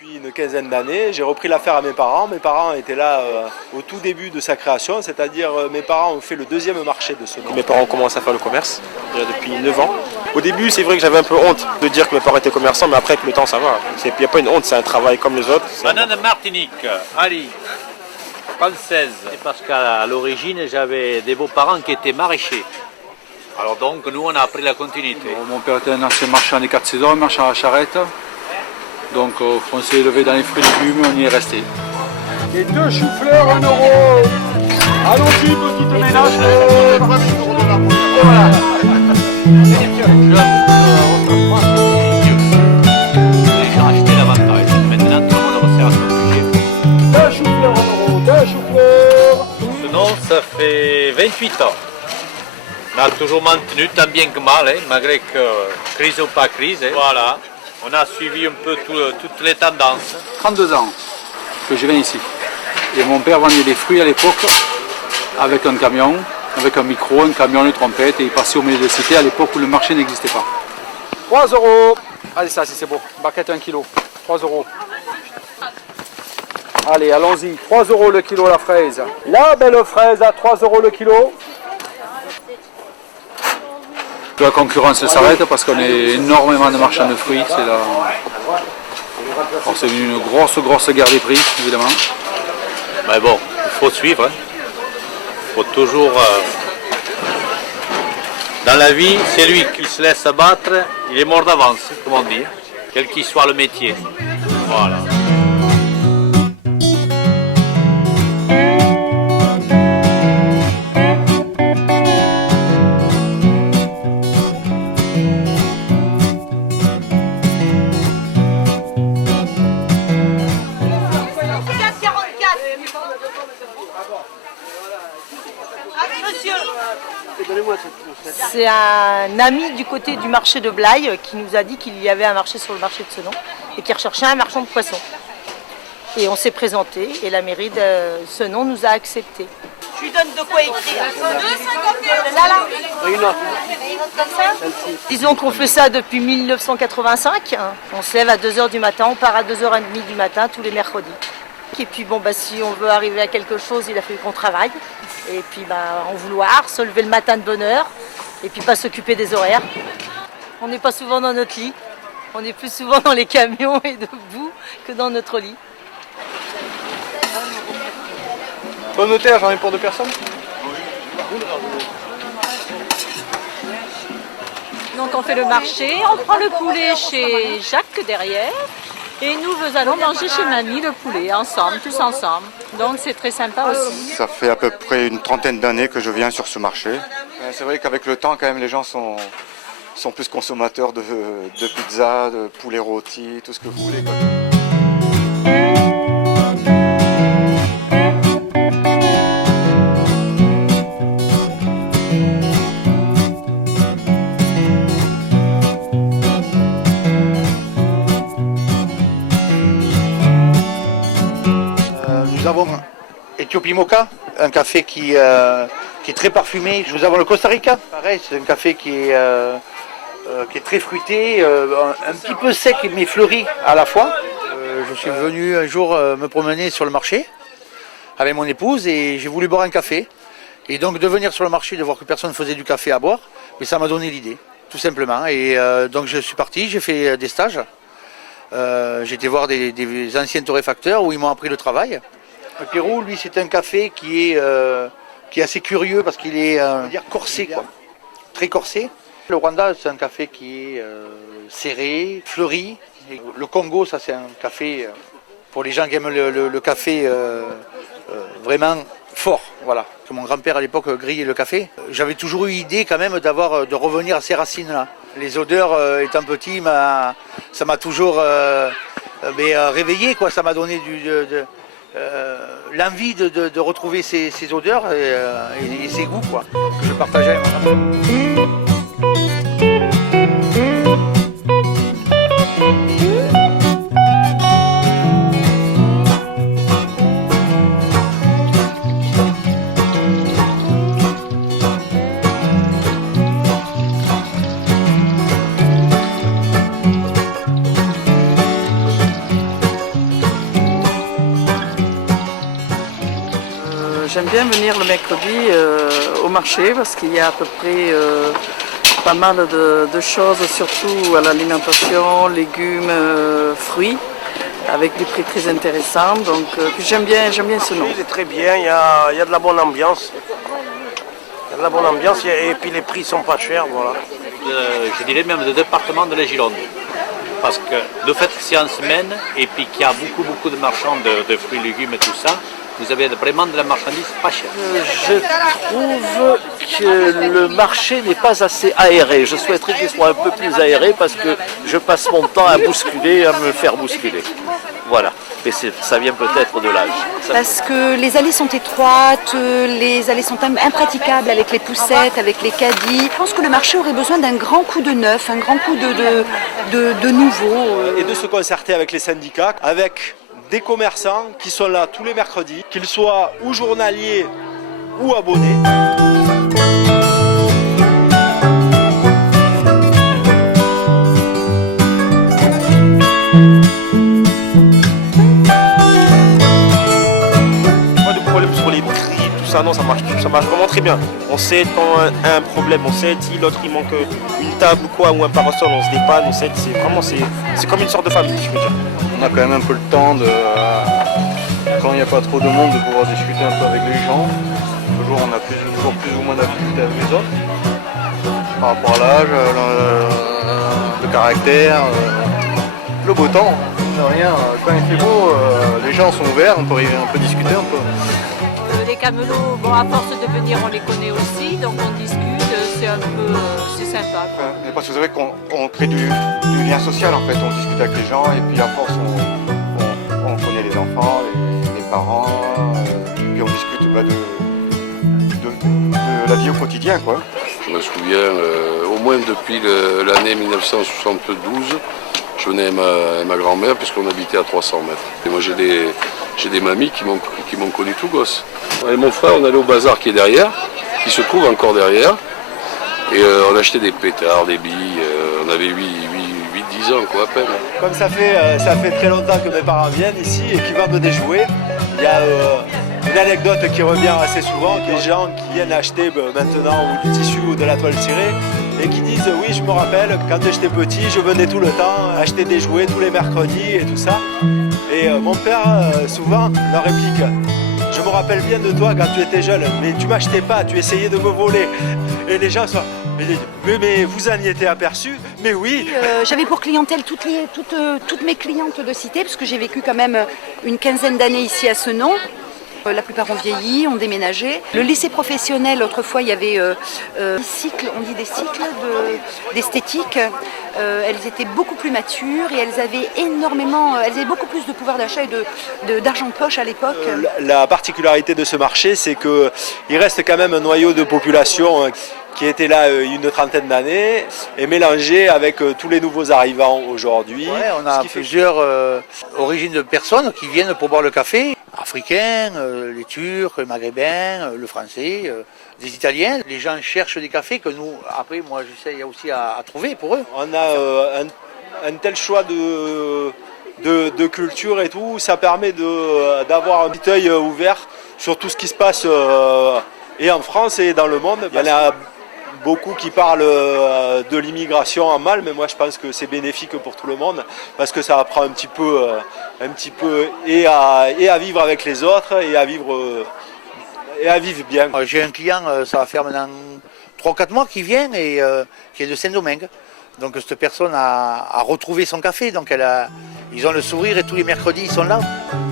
Depuis une quinzaine d'années, j'ai repris l'affaire à mes parents. Mes parents étaient là au tout début de sa création, c'est-à-dire mes parents ont fait le deuxième marché de ce nom. Mes parents commencent à faire le commerce déjà depuis 9 ans. Au début, c'est vrai que j'avais un peu honte de dire que mes parents étaient commerçants, mais après, avec le temps, ça va. Il n'y a pas une honte, c'est un travail comme les autres. Banane Martinique, Ali, française. Et parce qu'à l'origine, j'avais des beaux-parents qui étaient maraîchers. Alors donc, nous, on a appris la continuité. Mon père était un ancien marchand des 4 saisons, marchand à la charrette. Donc on s'est élevé dans les fruits et légumes, on y est resté. Et 2 choux-fleurs, 1 euro. Allons-y, petite ménage. Voilà. Les gens achetaient davantage. Maintenant, tout le monde resserre à son budget. 2 choux-fleurs, 1 euro. 2 choux-fleurs. Ce nom, ça fait 28 ans. On a toujours maintenu, tant bien que mal, hein, malgré que crise ou pas crise. Hein. Voilà. On a suivi un peu toutes les tendances. 32 ans que je viens ici. Et mon père vendait des fruits à l'époque avec un camion, avec un micro, un camion, une trompette, et il passait au milieu de la cité à l'époque où le marché n'existait pas. 3 euros. Allez, ça, c'est beau. Barquette 1 kg. 3 euros. Allez, allons-y. 3 euros le kilo la fraise. La belle fraise à 3 euros le kilo. La concurrence s'arrête parce qu'on est énormément de marchands de fruits. C'est une grosse guerre des prix, évidemment. Mais bon, il faut suivre. Il faut toujours... Dans la vie, c'est lui qui se laisse abattre, il est mort d'avance, comme on dit. Quel qu'il soit le métier. Voilà. C'est un ami du côté du marché de Blaye qui nous a dit qu'il y avait un marché sur le marché de Senon et qui recherchait un marchand de poissons. Et on s'est présenté et la mairie de Senon nous a acceptés. Je lui donne de quoi écrire. Disons qu'on fait ça depuis 1985. On se lève à 2h du matin, on part à 2h30 du matin tous les mercredis. Et puis bon, si on veut arriver à quelque chose, il a fallu qu'on travaille. Et puis en vouloir, se lever le matin de bonne heure, et puis pas s'occuper des horaires. On n'est pas souvent dans notre lit, on est plus souvent dans les camions et debout que dans notre lit. Bon notaire, j'en ai pour 2 personnes. Donc on fait le marché, on prend le poulet chez Jacques derrière. Et nous allons manger chez Mamie le poulet, ensemble, tous ensemble. Donc c'est très sympa aussi. Ça fait à peu près une trentaine d'années que je viens sur ce marché. C'est vrai qu'avec le temps, quand même, les gens sont plus consommateurs de pizza, de poulet rôti, tout ce que vous voulez, quoi. Nous avons Ethiopie Mocha, un café qui est très parfumé. Nous avons le Costa Rica, pareil, c'est un café qui est très fruité, un petit peu sec mais fleuri à la fois. Je suis venu un jour me promener sur le marché avec mon épouse et j'ai voulu boire un café. Et donc de venir sur le marché, de voir que personne ne faisait du café à boire, mais ça m'a donné l'idée, tout simplement. Et donc je suis parti, j'ai fait des stages. J'ai été voir des anciens torréfacteurs où ils m'ont appris le travail. Le Pérou, lui, c'est un café qui est assez curieux parce qu'il est corsé, quoi. Très corsé. Le Rwanda, c'est un café qui est serré, fleuri. Et le Congo, ça c'est un café pour les gens qui aiment le café vraiment fort. Voilà. Mon grand-père à l'époque grillait le café. J'avais toujours eu l'idée quand même de revenir à ces racines-là. Les odeurs, étant petit, ça m'a toujours réveillé, quoi. Ça m'a donné l'envie de retrouver ces odeurs et ces goûts, quoi, que je partageais avec mon grand-père. J'aime bien venir le mercredi au marché parce qu'il y a à peu près pas mal de choses, surtout à l'alimentation, légumes, fruits, avec des prix très intéressants. Donc j'aime bien ce nom. Il est très bien, il y a de la bonne ambiance. Il y a de la bonne ambiance et puis les prix sont pas chers. Voilà. Je dirais même le département de la Gironde. Parce que le fait que c'est en semaine et puis qu'il y a beaucoup de marchands de fruits, légumes et tout ça, vous avez vraiment de la marchandise pas chère. Je trouve que le marché n'est pas assez aéré. Je souhaiterais qu'il soit un peu plus aéré parce que je passe mon temps à bousculer, à me faire bousculer. Voilà. Et ça vient peut-être de l'âge. Parce que les allées sont étroites, les allées sont impraticables avec les poussettes, avec les caddies. Je pense que le marché aurait besoin d'un grand coup de neuf, un grand coup de nouveau. Et de se concerter avec les syndicats, avec des commerçants qui sont là tous les mercredis, qu'ils soient ou journaliers ou abonnés. Non, ça marche vraiment très bien. On sait quand un problème, on sait si l'autre il manque une table ou quoi, ou un parasol, on se dépanne, on sait, c'est comme une sorte de famille, je veux dire. On a quand même un peu le temps quand il n'y a pas trop de monde, de pouvoir discuter un peu avec les gens. Toujours on a toujours plus ou moins d'activités avec les autres. Par rapport à l'âge, le caractère, le beau temps. Rien, quand il fait beau, les gens sont ouverts, on peut discuter un peu. Les camelots, bon, à force de venir, on les connaît aussi, donc on discute, c'est sympa. Mais parce que vous savez qu'on crée du lien social en fait, on discute avec les gens et puis à force on connaît les enfants, les parents, puis on discute de la vie au quotidien quoi. Je me souviens, au moins depuis l'année 1972, je venais avec ma grand-mère puisqu'on habitait à 300 mètres. Et moi j'ai des mamies qui m'ont connu tout gosse. Et mon frère, on allait au bazar qui est derrière, qui se trouve encore derrière. Et on achetait des pétards, des billes. On avait 8-10 ans quoi à peine. Comme ça fait très longtemps que mes parents viennent ici et qu'ils vendent des jouets, il y a une anecdote qui revient assez souvent, des gens qui viennent acheter maintenant ou du tissu ou de la toile cirée et qui disent oui je me rappelle quand j'étais petit je venais tout le temps acheter des jouets tous les mercredis et tout ça. Et mon père souvent leur réplique je me rappelle bien de toi quand tu étais jeune, mais tu m'achetais pas, tu essayais de me voler. Et les gens sont mais vous en y étiez aperçu, mais oui. J'avais pour clientèle toutes mes clientes de cité, parce que j'ai vécu quand même une quinzaine d'années ici à Senon. La plupart ont vieilli, ont déménagé. Le lycée professionnel, autrefois, il y avait des cycles d'esthétique. Elles étaient beaucoup plus matures et elles avaient beaucoup plus de pouvoir d'achat et d'argent de poche à l'époque. La particularité de ce marché, c'est qu'il reste quand même un noyau de population qui était là une trentaine d'années et mélangé avec tous les nouveaux arrivants aujourd'hui. Ouais, on a plusieurs origines de personnes qui viennent pour boire le café. Africains, les Turcs, les Maghrébins, le Français, des Italiens. Les gens cherchent des cafés que nous, après, moi j'essaye aussi à trouver pour eux. On a un tel choix de culture et tout, ça permet d'avoir un petit œil ouvert sur tout ce qui se passe et en France et dans le monde. Il y en a beaucoup qui parlent de l'immigration en mal, mais moi je pense que c'est bénéfique pour tout le monde parce que ça apprend un petit peu et à vivre avec les autres et à vivre bien. J'ai un client, ça va faire maintenant 3-4 mois qui vient et qui est de Saint-Domingue. Donc cette personne a retrouvé son café, donc ils ont le sourire et tous les mercredis ils sont là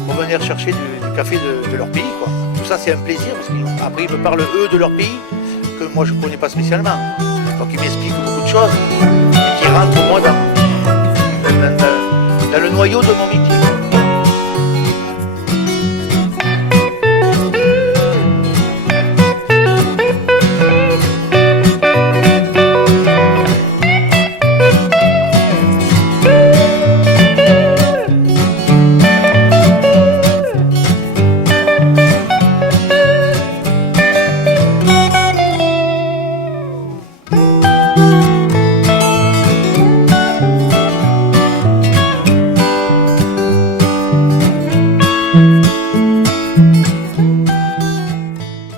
pour venir chercher du café de leur pays, quoi. Tout ça c'est un plaisir parce qu'après ils me parlent eux de leur pays que moi je ne connais pas spécialement. Donc ils m'expliquent beaucoup de choses qui rentrent moi dans le noyau de mon métier.